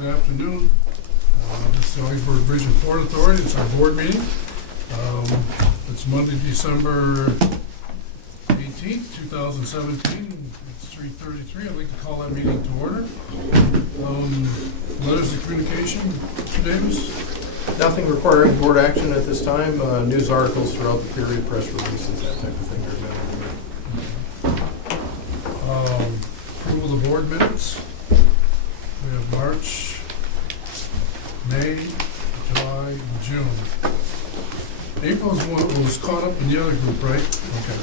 Good afternoon. This is the Ogdensburg Bridge and Port Authority. It's our board meeting. It's Monday, December 18th, 2017. It's 3:33. I'd like to call that meeting to order. Letters of communication, Mr. Davis? Nothing requiring board action at this time. News articles throughout the period, press releases, that type of thing. Approval of the board minutes. We have March, May, July, and June. April's one was caught up in the other group, right? Okay.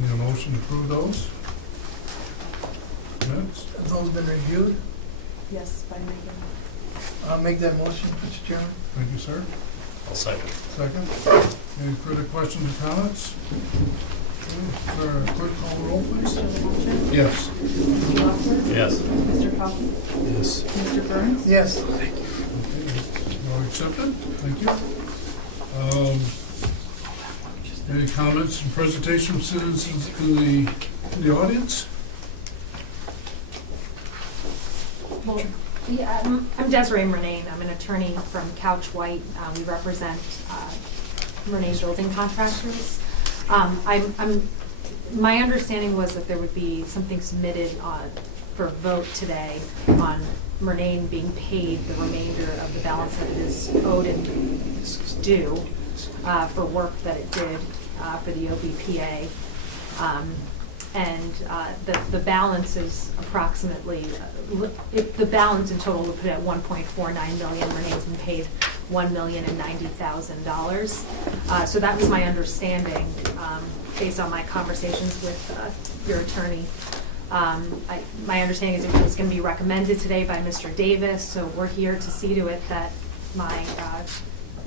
Need a motion to approve those minutes? Have those been reviewed? Yes, by Megan. I'll make that motion, Mr. Chairman. Thank you, sir. I'll second. Second. Any further questions or comments? Clerk, call the roll, please. Mr. Leonard? Yes. Mr. Loeffler? Yes. Mr. Coffey? Yes. Mr. Burns? Yes. Okay, well accepted. Thank you. Any comments and presentation from citizens in the audience? Well, yeah, I'm Desiree Murnane. I'm an attorney from Couch White. We represent Murnane Building Contractors. My understanding was that there would be something submitted for a vote today on Murnane being paid the remainder of the balance that it is owed and due for work that it did for the OBPA. And the balance is approximately, the balance in total would put it at $1.49 million. Murnane's been paid $1,090,000. So that was my understanding based on my conversations with your attorney. My understanding is it was going to be recommended today by Mr. Davis, so we're here to see to it that my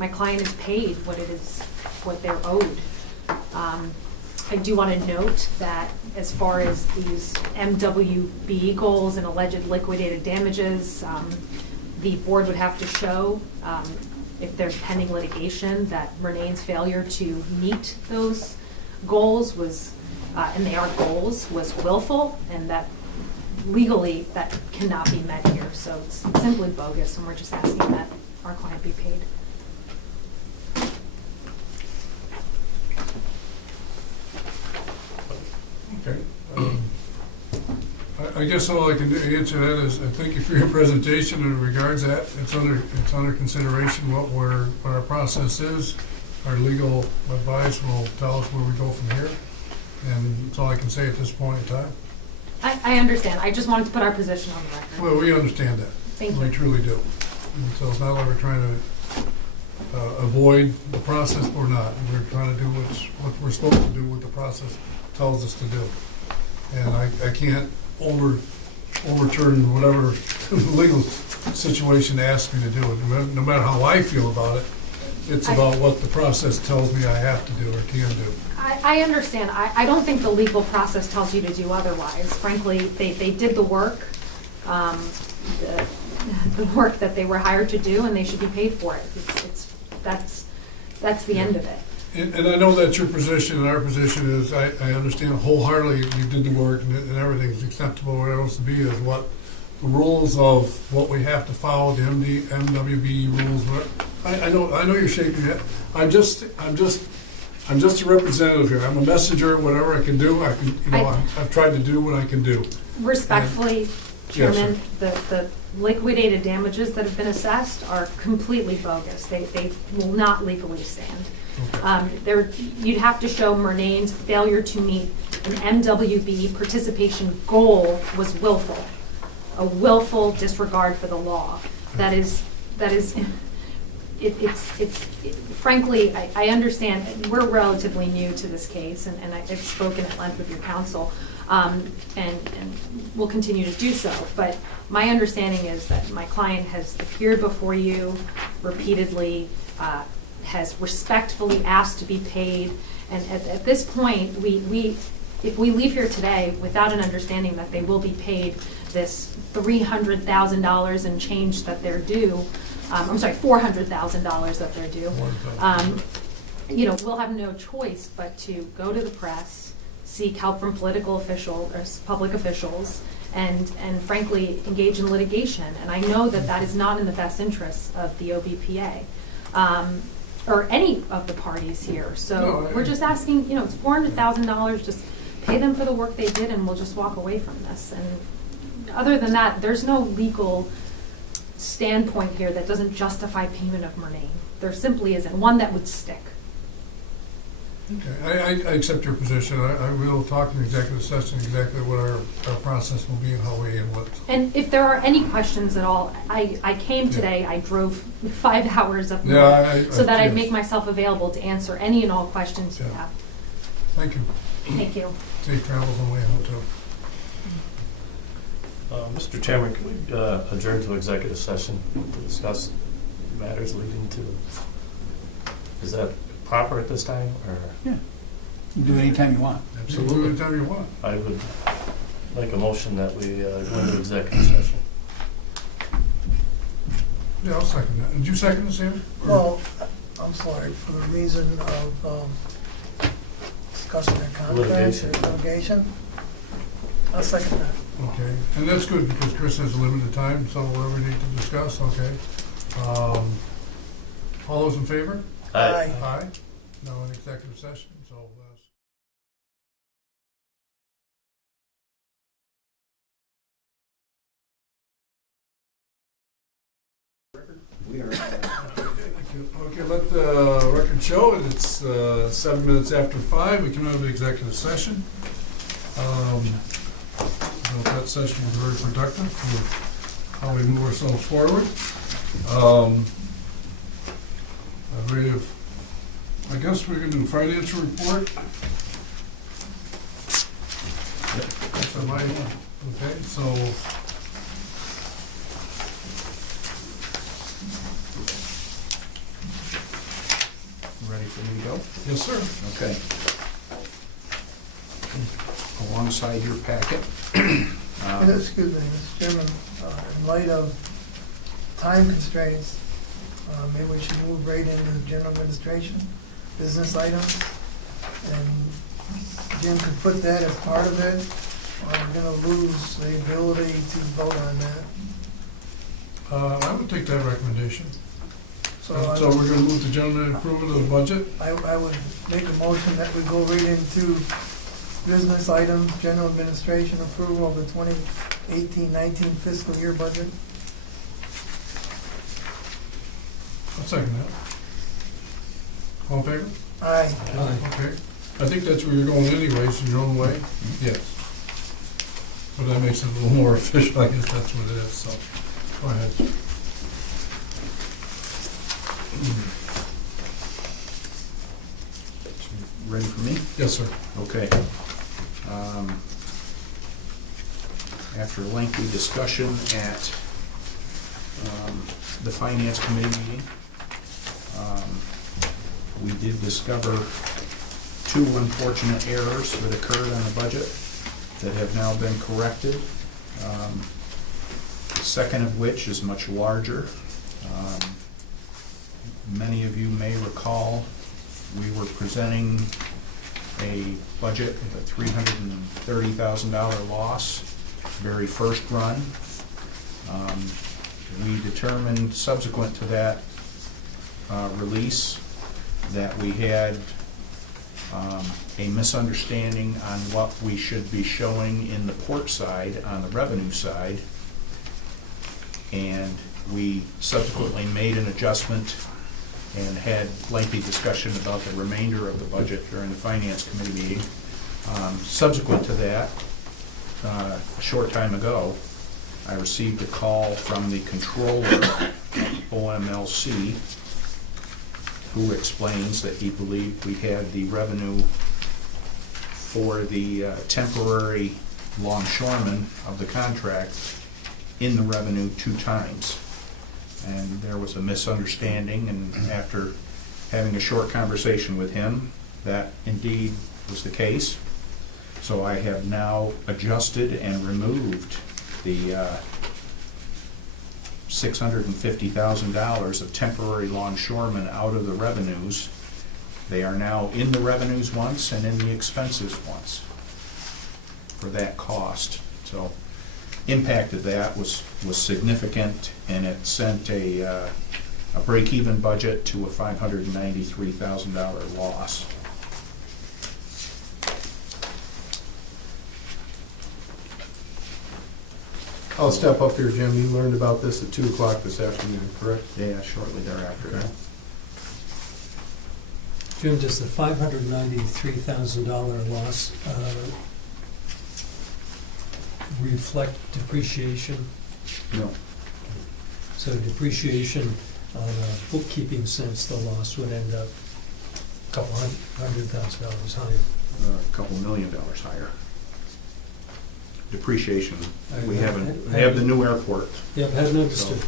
client is paid what they're owed. I do want to note that as far as these MWB goals and alleged liquidated damages, the board would have to show, if there's pending litigation, that Murnane's failure to meet those goals was, and they are goals, was willful, and that legally that cannot be met here. So it's simply bogus, and we're just asking that our client be paid. Okay. I guess all I can do to answer that is thank you for your presentation in regards to that. It's under consideration what our process is. Our legal advice will tell us where we go from here, and that's all I can say at this point in time. I understand. I just wanted to put our position on the record. Well, we understand that. Thank We you. truly do. And so it's not like we're trying to avoid the process. We're not. We're trying to do what we're supposed to do, what the process tells us to do. And I can't overturn whatever legal situation asks me to do. No matter how I feel about it, it's about what the process tells me I have to do or can do. I understand. I don't think the legal process tells you to do otherwise. Frankly, they did the work, the work that they were hired to do, and they should be paid for it. That's the end of it. And I know that's your position, and our position is, I understand wholeheartedly you did the work and everything's acceptable, whatever else to be, is what the rules of what we have to follow, the MWB rules. I know you're shaking your head. I'm just a representative here. I'm a messenger. Whatever I can do, I've tried to do what I can do. Respectfully, Chairman, Yes, the liquidated damages that have been assessed are completely bogus. They will not legally stand. Okay. You'd have to show Murnane's failure to meet an MWB participation goal was willful, a willful disregard for the law. Frankly, I understand, we're relatively new to this case, and I've spoken at length with your counsel, and will continue to do so. But my understanding is that my client has appeared before you repeatedly, has respectfully asked to be paid, and at this point, if we leave here today without an understanding that they will be paid this $300,000 and change that they're due, I'm sorry, $400,000 that they're due, we'll have no choice but to go to the press, seek help from political officials or public officials and frankly engage in litigation. And I know that that is not in the best interests of the OBPA or any of the parties here. So No, we're just asking, you know, it's $400,000, just pay them for the work they did and we'll just walk away from this. And other than that, there's no legal standpoint here that doesn't justify payment of money. There simply isn't one that would stick. Okay, I accept your position. I will talk in executive session exactly what our process will be and how we and what. And if there are any questions at all, I came today, I drove 5 hours up north so that I'd yes. make myself available to answer any and all questions you Yeah. have. Thank you. Thank you. Safe travels on the way home too. Mr. Chairman, can we adjourn to executive session to discuss matters leading to, is that proper at this time, or? Yeah. You can do it anytime you want. Absolutely, anytime you want. I would make a motion that we go into executive session. Yeah, I'll second that. Did you second it, Sam? Or- Well, I'm sorry, for the reason of discussing the contracts or litigation. I'll second that. Okay, and that's good because Chris has a limited time, so whatever we need to discuss, okay. All those in favor? Aye. Aye. No, in executive session, so. We are. Thank you. Okay, let the record show that it's 7 minutes after 5. We come out of the executive session. So that session was very productive for how we move ourselves forward. I guess we're going to do financial report. So okay, so Ready for me to go? yes, sir. Okay. Alongside your packet. Excuse me, Mr. Chairman, in light of time constraints, maybe we should move right into general administration, business items. And Jim could put that as part of it, or we're gonna lose the ability to vote on that. I would take that recommendation. So So we're going to move to general approval of the budget. I would make a motion that we go right into business items, general administration approval of the 2018-19 fiscal year budget. I'll second that. All in favor? Aye. Okay. I think that's where you're going anyways, in your own way? Yes. But that makes it a little more official, I guess that's what it is, so, go ahead. Ready for me? Yes, sir. Okay. After a lengthy discussion at the Finance Committee meeting, we did discover 2 unfortunate errors that occurred on the budget that have now been corrected. The second of which is much larger. Many of you may recall we were presenting a budget of a $330,000 loss, very first run. We determined subsequent to that release that we had a misunderstanding on what we should be showing in the port side, on the revenue side, and we subsequently made an adjustment and had lengthy discussion about the remainder of the budget during the Finance Committee meeting. Subsequent to that, a short time ago, I received a call from the controller of OMLC, who explains that he believed we had the revenue for the temporary longshoreman of the contract in the revenue 2 times. And there was a misunderstanding, and after having a short conversation with him, that indeed was the case. So I have now adjusted and removed the $650,000 of temporary longshoremen out of the revenues. They are now in the revenues once and in the expenses once. for that cost. So impact of that was significant, and it sent a break-even budget to a $593,000 loss. I'll step up here, Jim. You learned about this at 2 o'clock this afternoon, correct? Yeah, shortly thereafter. Okay. Jim, does the $593,000 loss reflect depreciation? No. So depreciation, on a bookkeeping sense, the loss would end up a couple $100,000 higher. A couple $1 million higher. Depreciation, we have the new airport. Yeah, I hadn't understood that.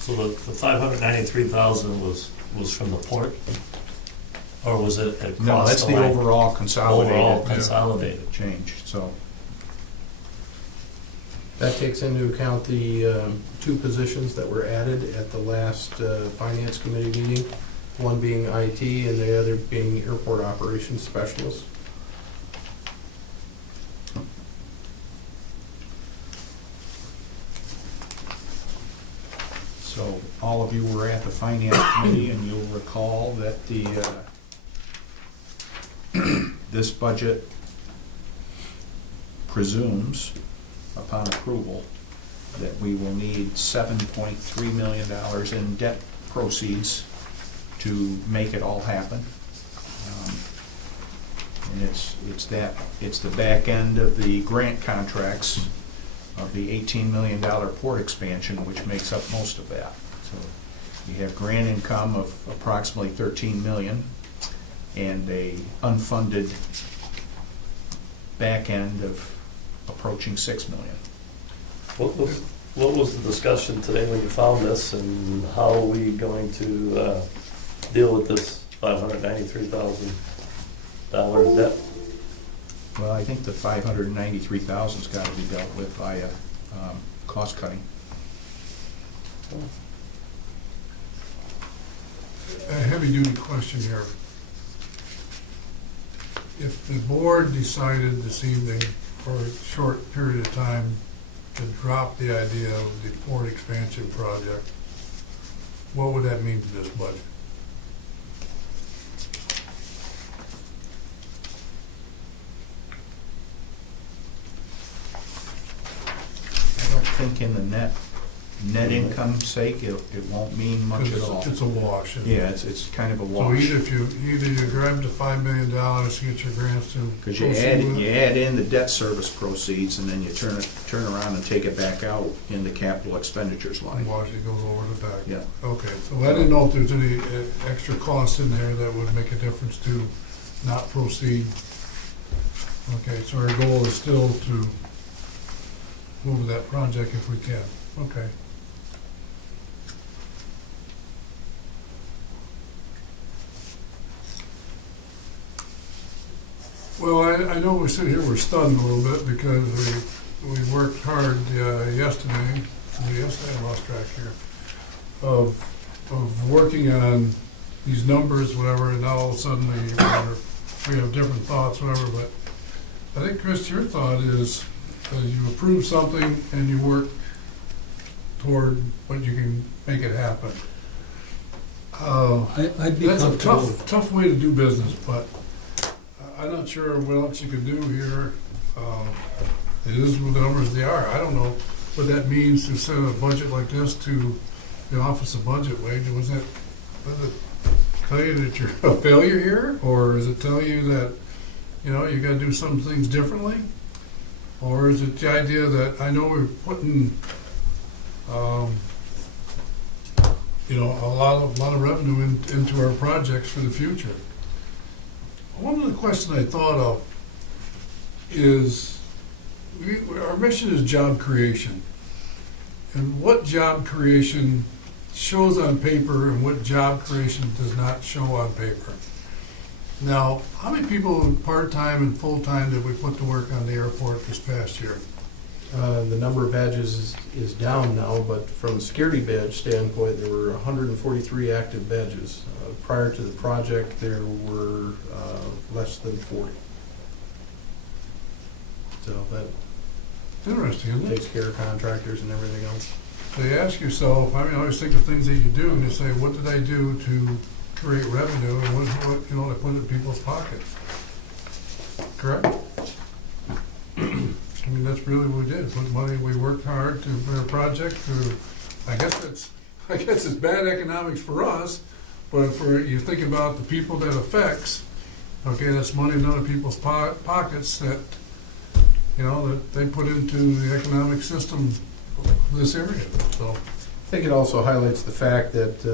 So the 593,000 was from the port? Or was it across the line? No, that's the overall consolidated. Overall consolidated. Change, so. That takes into account the 2 positions that were added at the last Finance Committee meeting, one being IT and the other being Airport Operations Specialist. So all of you were at the Finance Committee, and you'll recall that this budget presumes, upon approval, that we will need $7.3 million in debt proceeds to make it all happen. And it's the back end of the grant contracts of the $18 million port expansion, which makes up most of that. So we have grant income of approximately $13 million and a unfunded back end of approaching $6 million. What was the discussion today when you found this, and how are we going to deal with this $593,000 debt? Well, I think the $593,000's got to be dealt with via cost cutting. A heavy-duty question here. If the board decided this evening, for a short period of time, to drop the idea of the port expansion project, what would that mean to this budget? I don't think in the net income sake, it won't mean much at all. It's a wash. isn't it? Yeah, it's kind of a So wash. either you grab the $5 million to get your grants to Because proceed with you it, add in the debt service proceeds, and then you turn around and take it back out in the capital expenditures line. wash, it goes over the back. Yeah. Okay, so I didn't know if there's any extra costs in there that would make a difference to not proceed. Okay, so our goal is still to move that project if we can. Okay. Well, I know we're sitting here, we're stunned a little bit because we worked hard yesterday. Yesterday, I lost track here, of working on these numbers, whatever, and now all of a sudden we have different thoughts, whatever, but I think, Chris, your thought is you approve something and you work toward what you can make it happen. I'd be That's a comfortable. tough way to do business, but I'm not sure what else you could do here. It is what the numbers they are. I don't know what that means to send a budget like this to the Office of Budget Wage. Does it tell you that you're a failure here? Or does it tell you that, you gotta do some things differently? Or is it the idea that, I know we're putting, a lot of revenue into our projects for the future. One of the questions I thought of is, our mission is job creation. And what job creation shows on paper and what job creation does not show on paper? Now, how many people part-time and full-time did we put to work on the airport this past year? The number of badges is down now, but from a security badge standpoint, there were 143 active badges. Prior to the project, there were less than 40. So that Interesting, isn't it? takes care of contractors and everything else. So you ask yourself, I mean, I always think of things that you do, and you say, what did I do to create revenue, and what, you know, to put it in people's pockets? Correct? I mean, that's really what we did, put money, we worked hard for a project, I guess it's bad economics for us, but for, you think about the people that affects, okay, that's money in other people's pockets that, you know, that they put into the economic system of this area, so. I think it also highlights the fact that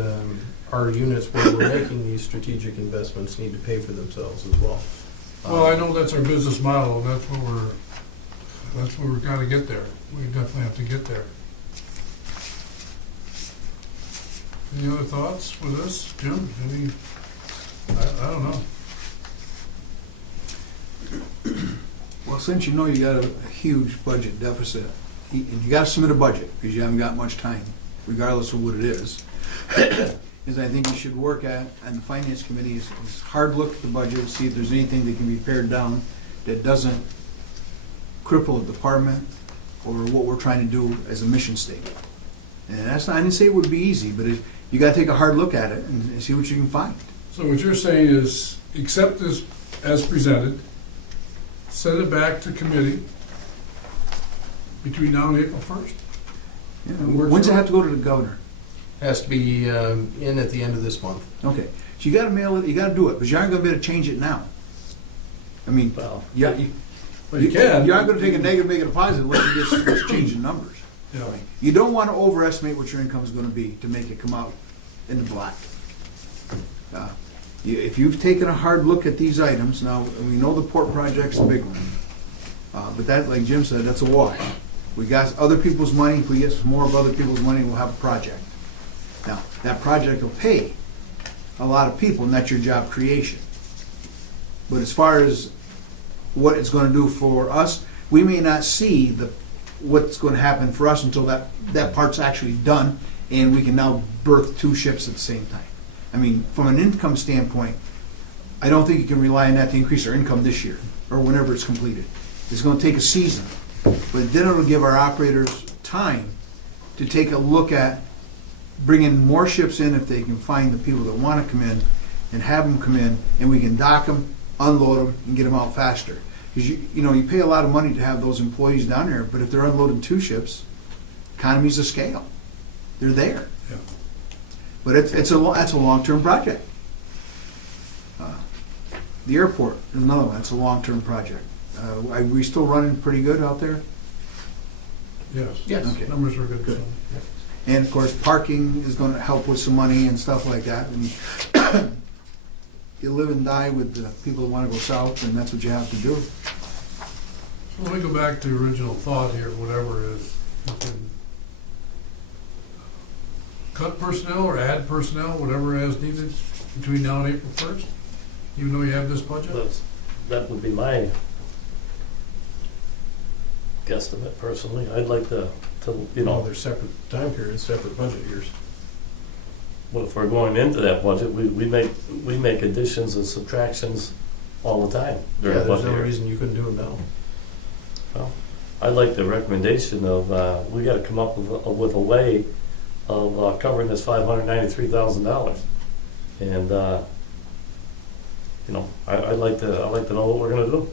our units where we're making these strategic investments need to pay for themselves as well. Well, I know that's our business model, and that's what we're gotta get there. We definitely have to get there. Any other thoughts with this, Jim? Any, I don't know. Well, since you know you got a huge budget deficit, and you gotta submit a budget, because you haven't got much time, regardless of what it is I think you should work at, and the finance committee is hard look at the budget, see if there's anything that can be pared down that doesn't cripple a department or what we're trying to do as a mission statement. And that's not, I didn't say it would be easy, but you gotta take a hard look at it and see what you can find. So what you're saying is, accept this as presented, send it back to committee between now and April 1st? Yeah, when's it have to go to the governor? Has to be in at the end of this month. Okay, so you gotta mail it, you gotta do it, but you aren't gonna be able to change it now. I mean, Well, yeah, Well, you can. You aren't gonna take a negative, make it a positive, unless you just change the numbers. Yeah. You don't wanna overestimate what your income is gonna be to make it come out in the black. If you've taken a hard look at these items, now, we know the port project's a big one. But that, like Jim said, that's a wash. We got other people's money, if we get some more of other people's money, we'll have a project. Now, that project will pay a lot of people, and that's your job creation. But as far as what it's gonna do for us, we may not see what's gonna happen for us until that part's actually done, and we can now birth two ships at the same time. I mean, from an income standpoint, I don't think you can rely on that to increase our income this year, or whenever it's completed. It's gonna take a season, but then it'll give our operators time to take a look at bringing more ships in if they can find the people that wanna come in, and have them come in, and we can dock them, unload them, and get them out faster. Because you pay a lot of money to have those employees down there, but if they're unloading two ships, economies of scale. They're there. Yeah. But that's a long-term project. The airport is another one, that's a long-term project. Are we still running pretty good out there? Yes. Yes. Okay. Numbers are good. Good. So. And of course, parking is gonna help with some money and stuff like that. And you live and die with the people that wanna go south, and that's what you have to do. So let me go back to the original thought here, whatever it is. You can cut personnel or add personnel, whatever as needed, between now and April 1st, even though you have this budget? that would be my guesstimate personally. I'd like to They're separate time periods, separate budget years. well, if we're going into that budget, we make additions and subtractions all the time during Yeah, the there's budget no year. reason you couldn't do it now. Well, I'd like the recommendation of, we gotta come up with a way of covering this $593,000. And, I'd like to know what we're gonna do.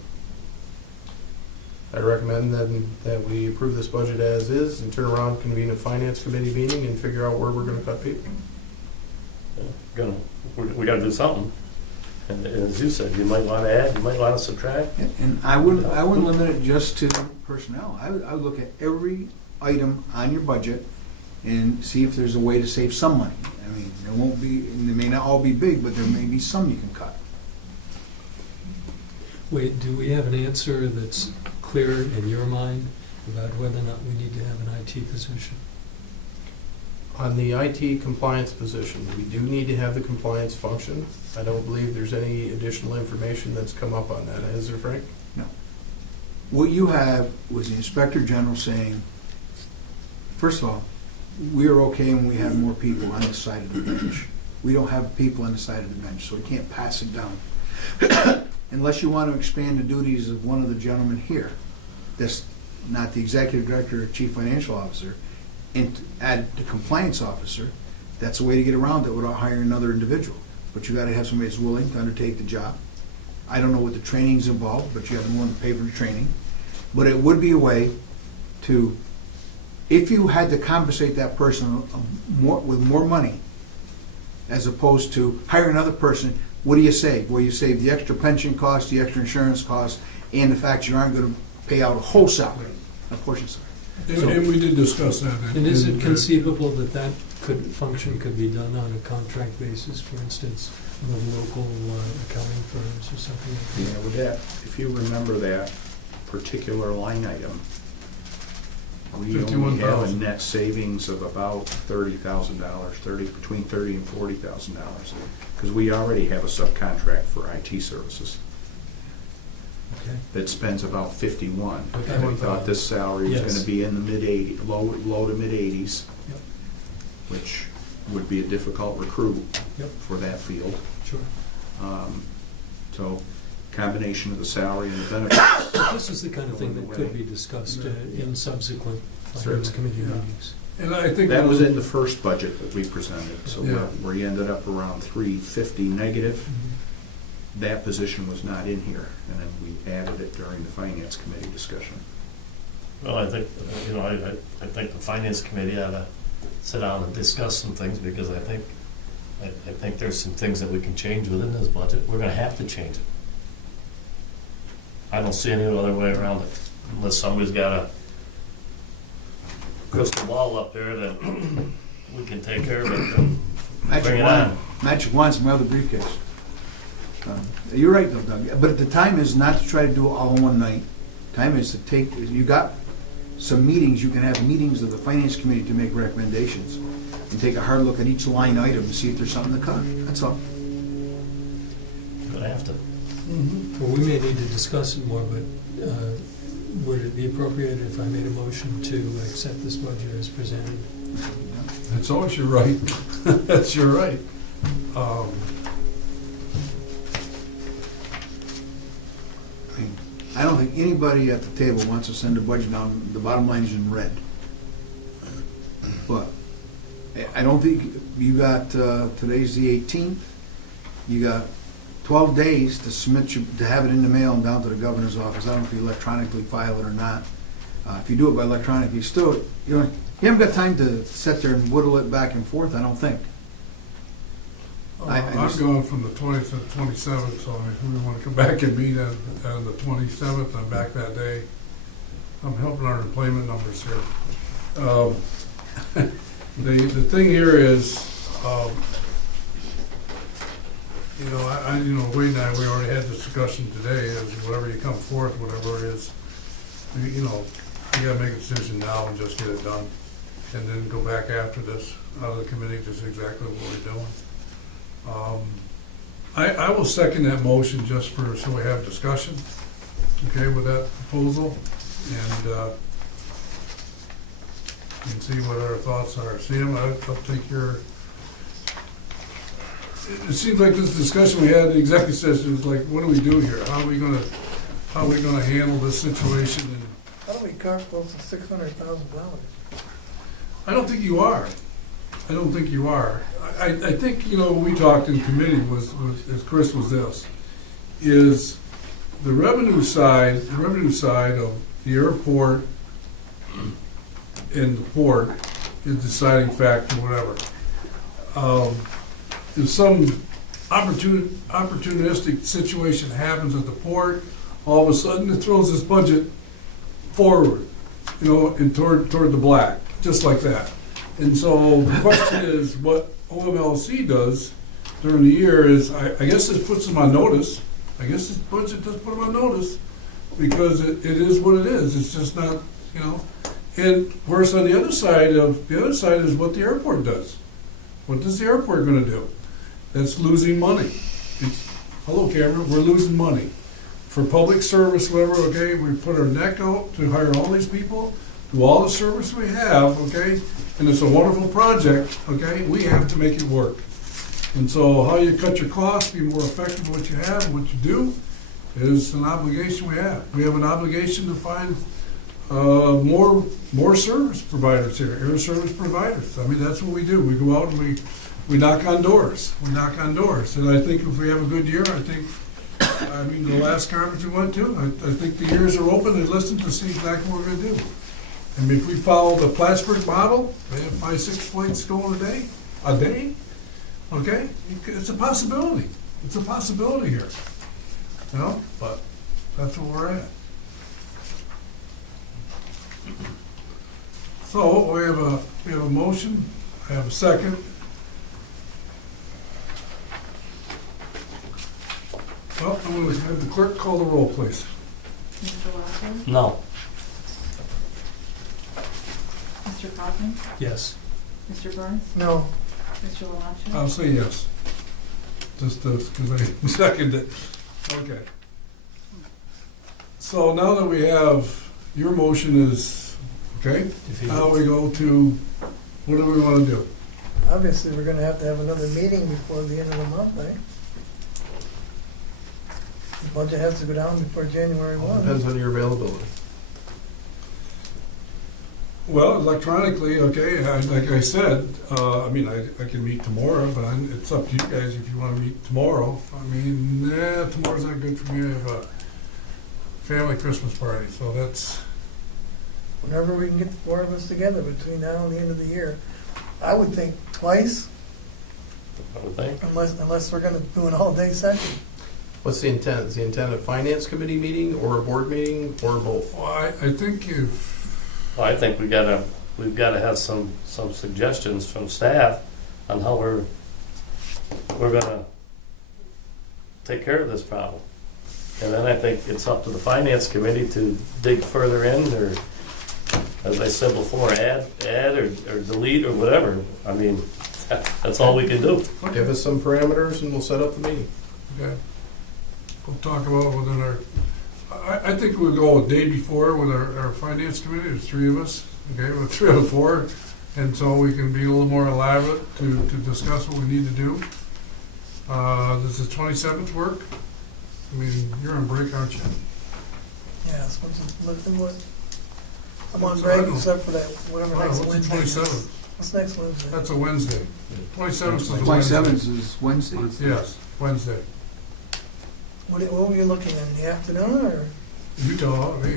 I recommend that we approve this budget as is and turn around, convene a finance committee meeting and figure out where we're gonna cut people. We gotta do something. And as you said, you might wanna add, you might wanna subtract. And I wouldn't limit it just to personnel. I would look at every item on your budget and see if there's a way to save some money. I mean, there won't be, and they may not all be big, but there may be some you can cut. Wait, do we have an answer that's clear in your mind about whether or not we need to have an IT position? On the IT compliance position, we do need to have the compliance function. I don't believe there's any additional information that's come up on that, is there, Frank? No. What you have was the Inspector General saying, first of all, we are okay when we have more people on the side of the bench. We don't have people on the side of the bench, so we can't pass it down. Unless you want to expand the duties of one of the gentlemen here. that's not the executive director or chief financial officer, and to add the compliance officer, that's a way to get around it without hiring another individual. But you gotta have somebody that's willing to undertake the job. I don't know what the training's involved, but you have to be willing to pay for the training. But it would be a way to, if you had to compensate that person with more money, as opposed to hire another person, what do you save? Well, you save the extra pension cost, the extra insurance cost, and the fact you aren't gonna pay out a whole salary, a portion salary. And we did discuss that. And is it conceivable that that function could be done on a contract basis, for instance, with local accounting firms or something like that? Yeah, with that, if you remember that particular line item, we only have a $51,000. net savings of about $30,000, between $30,000 and $40,000, because we already have a subcontract for IT services Okay. that spends about 51. Okay. And we thought this salary was Yes. gonna be in the mid-80, low to mid-80s, Yep. which would be a difficult recruit Yep. for that field. Sure. So, combination of the salary and the benefits. This is the kind of thing that could be discussed in subsequent finance Certainly. committee Yeah. meetings. And I think. That was in the first budget that we presented, so Yeah. we ended up around 350 negative. That position was not in here, and then we added it during the finance committee discussion. Well, I think, you know, I think the finance committee ought to sit down and discuss some things, because I think there's some things that we can change within this budget. We're gonna have to change it. I don't see any other way around it, unless somebody's got a crystal ball up there that we can take care of it and bring it on. Magic wand's my other briefcase. You're right though, Doug, but the time is not to try to do it all in one night. Time is to take, you got some meetings, you can have meetings of the finance committee to make recommendations and take a hard look at each line item and see if there's something to cut, that's all. Gonna have to. Well, we may need to discuss it more, but would it be appropriate if I made a motion to accept this budget as presented? That's always your right. That's your right. I don't think anybody at the table wants to send a budget down, the bottom line is in red. But I don't think, you got, today's the 18th, you got 12 days to submit, to have it in the mail and down to the governor's office. I don't know if you electronically file it or not. If you do it by electronic, you still, you haven't got time to sit there and whittle it back and forth, I don't think. I'm going from the 20th to the 27th, so if we want to come back and meet on the 27th, I'm back that day. I'm helping our employment numbers here. The thing here is, Wade and I, we already had this discussion today, is whatever you come forth, whatever it is, you gotta make a decision now and just get it done. And then go back after this, out of the committee, just exactly what we're doing. I will second that motion just so we have discussion, okay, with that proposal, and see what our thoughts are. Sam, I'll take your, it seems like this discussion we had in the executive session is like, what do we do here? How are we gonna handle this situation? And How do we cut close to $600,000? I don't think you are. I don't think you are. I think, we talked in committee was as Chris was this, is the revenue side of the airport and the port is deciding factor, whatever. If some opportunistic situation happens at the port, all of a sudden it throws this budget forward, and toward the black, just like that. And so the question is, what OMLC does during the year is, I guess this puts them on notice. I guess this budget does put them on notice, because it is what it is. It's just not, And whereas on the other side is what the airport does. What is the airport gonna do? That's losing money. Hello, Cameron, we're losing money. For public service, whatever, okay, we put our neck out to hire all these people, do all the service we have, okay, and it's a wonderful project, okay, we have to make it work. And so how you cut your costs, be more effective at what you have, and what you do, is an obligation we have. We have an obligation to find more service providers here, air service providers. I mean, that's what we do. We go out and we knock on doors. We knock on doors. And I think if we have a good year, I mean, the last conference we went to, I think the ears are open and listen to see exactly what we're gonna do. I mean, if we follow the Plattsburgh model, they have 5-6 flights going a day, okay? It's a possibility. It's a possibility here, you know, but that's where we're at. So we have a motion, I have a second. Well, I'm going to have the clerk call the roll, please. Mr. Watson? No. Mr. Kaufman? Yes. Mr. Burns? No, Mr. Lamacha? I'll say yes. Just because I seconded it. Okay. So now that we have, your motion is, okay, now we go to, what do we want to do? obviously, we're gonna have to have another meeting before the end of the month, right? The budget has to go down before January All 1. depends on your availability. Well, electronically, okay, like I said, I mean, I can meet tomorrow, but it's up to you guys if you want to meet tomorrow. I mean, tomorrow's not good for me. I have a family Christmas party, so that's, Whenever we can get the four of us together between now and the end of the year. I would think twice, I would think. unless we're gonna do an all-day session. What's the intent? Is the intent a finance committee meeting or a board meeting or both? well, I think if, Well, I think we've gotta have some suggestions from staff on how we're gonna take care of this problem. And then I think it's up to the finance committee to dig further in, or, as I said before, add or delete or whatever. I mean, that's all we can do. Give us some parameters and we'll set up the meeting. okay, we'll talk about within our, I think we'll go a day before with our finance committee, there's three of us, okay, with 3 out of 4, and so we can be a little more elaborate to discuss what we need to do. Does the 27th work? I mean, you're on break, aren't you? Yes, what, I'm on What's break that? except for that, whatever Wow, next what's the Wednesday. 27th? What's next Wednesday? That's a Wednesday. 27th is a Wednesday. 27th is Wednesday. Yes, Wednesday. What were you looking at, in the afternoon, or? You tell me,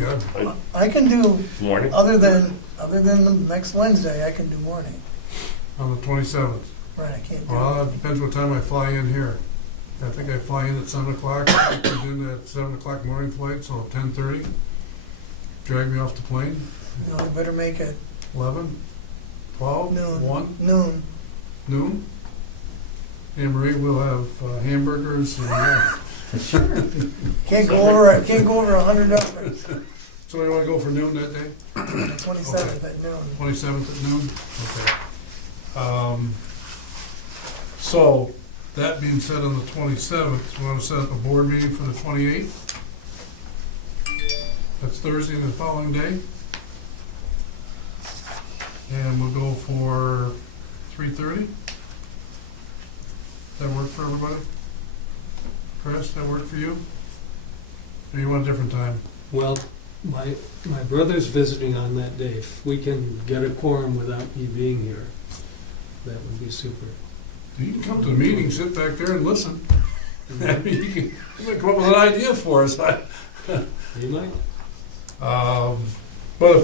I can do, Morning? other than the next Wednesday, I can do morning. on the 27th. Right, I can't do. Well, it depends what time I fly in here. I think I fly in at 7 o'clock, I was in at 7 o'clock morning flight, so 10:30. Drag me off the plane, No, you better make it 11, 12, noon. 1, Noon. noon. Anne Marie will have hamburgers and, Can't go over $100. so we wanna go for noon that day? The 27th at noon. 27th at noon? Okay. So, that being said, on the 27th, we want to set up a board meeting for the 28th. That's Thursday, the following day. And we'll go for 3:30. That work for everybody? Chris, that work for you? Or you want a different time? Well, my brother's visiting on that day. If we can get a quorum without me being here, that would be super. You can come to the meeting, sit back there and listen. I mean, you might come up with an idea for us. You might? But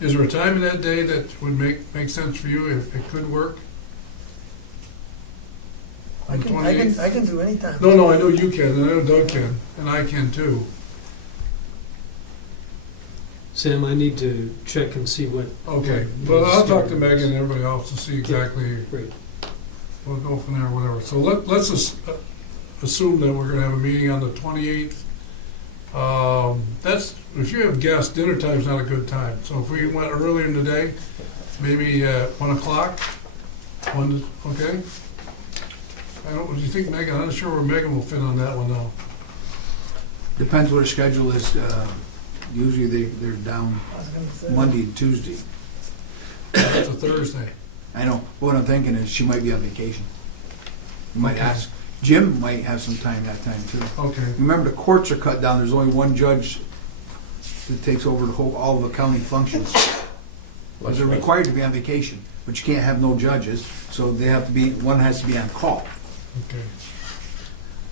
is there a time in that day that would make sense for you, if it could work? I On the can 28th? do any time. No, I know you can, and I know Doug can, and I can too. Sam, I need to check and see what. Okay, but I'll talk to Megan and everybody else to see exactly, Great. we'll go from there, whatever. So let's just assume that we're gonna have a meeting on the 28th. That's, if you have guests, dinner time's not a good time. So if we went earlier in the day, maybe 1 o'clock, okay? What do you think, Megan? I'm not sure where Megan will fit on that one though. Depends what her schedule is. Usually they're down I was gonna say. Monday and Tuesday. That's a Thursday. I know, what I'm thinking is she might be on vacation. You might Okay. ask, Jim might have some time that time too. Okay, Remember, the courts are cut down, there's only one judge that takes over the whole, all the county functions. Because they're required to be on vacation, but you can't have no judges, so they have to be, one has to be on call. Okay.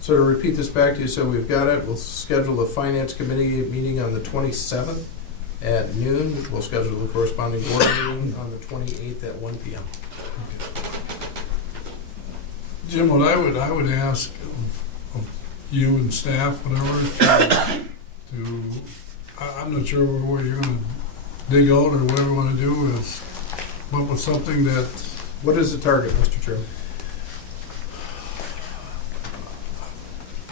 So to repeat this back to you, so we've got it, we'll schedule the finance committee meeting on the 27th at noon. We'll schedule the corresponding board meeting on the 28th at 1 PM. Jim, what I would ask of you and staff, whatever, I'm not sure where you're gonna dig out or whatever you wanna do is come up with something that, What is the target, Mr. Chairman?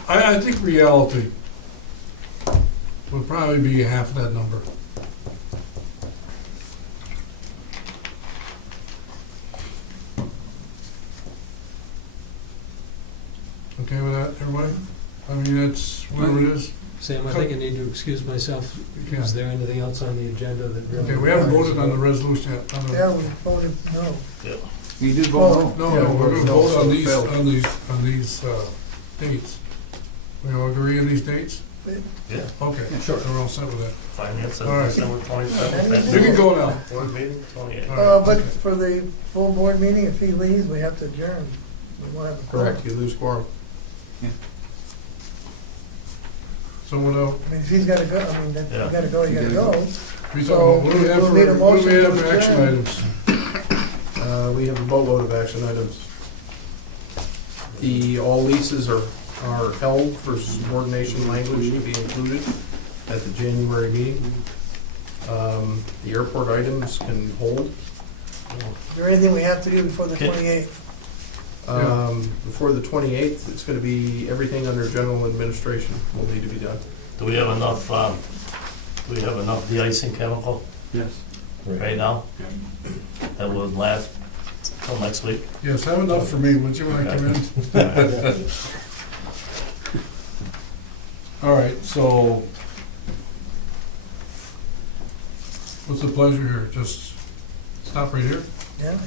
I think reality would probably be half that number. Okay with that, everybody? I mean, it's whatever it is. Sam, I think I need to excuse myself. Yeah. Is there anything else on the agenda that really? Okay, we haven't voted on the resolution yet. On the- Yeah, we voted no. You did vote no. No, we're gonna No, vote so on it these, failed. on these dates. We all agree on these dates? Yeah, Okay, Yeah, sure, we're all set with that. finance All on right. December 27th. You can go now. Board meeting, 28th. All right, But okay. for the full board meeting, if he leaves, we have to adjourn. We won't have a quorum. Correct, you lose quorum. So what else? I mean, if he's gotta go, I mean, then Yeah. you gotta go, you gotta You gotta go. We So, talking about, what do we have we'll for, need a what do we motion have to for action adjourn. items? We have a boatload of action items. All leases are held for subordination language to be included at the January meeting. The airport items can hold. Is there anything we have to do before the Okay. 28th? Before the 28th, it's gonna be everything under general administration will need to be done. Do we have enough, de-icing chemical Yes. right now? That would last till next week? Yes, have enough for me, would you, when I come in? All right, so what's the pleasure here? Just stop right here? Yeah,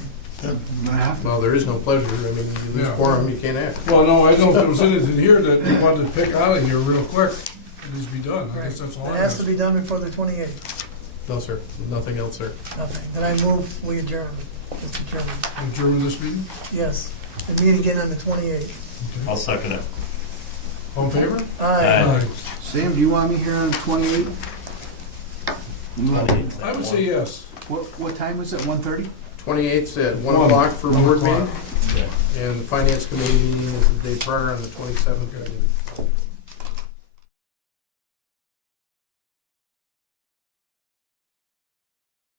I'm gonna have to. Well, there is no pleasure. I mean, you lose Yeah. quorum, you can't act. Well, no, I know if there was anything here that you wanted to pick out of here real quick, it needs to be done. I guess that's all it I has to ask. be done before the 28th. No, sir. Nothing else, sir. Nothing. Then I move, we adjourn, Mr. Chairman. Adjourn this meeting? Yes, the meeting again on the 28th. Okay. I'll second it. All in favor? Aye. Sam, do you want me here on the 28th? I would say yes. What time is it, 1:30? 28th at 1 One. o'clock for 1 board o'clock. meeting. Yeah. And the finance committee meeting is the day prior on the 27th.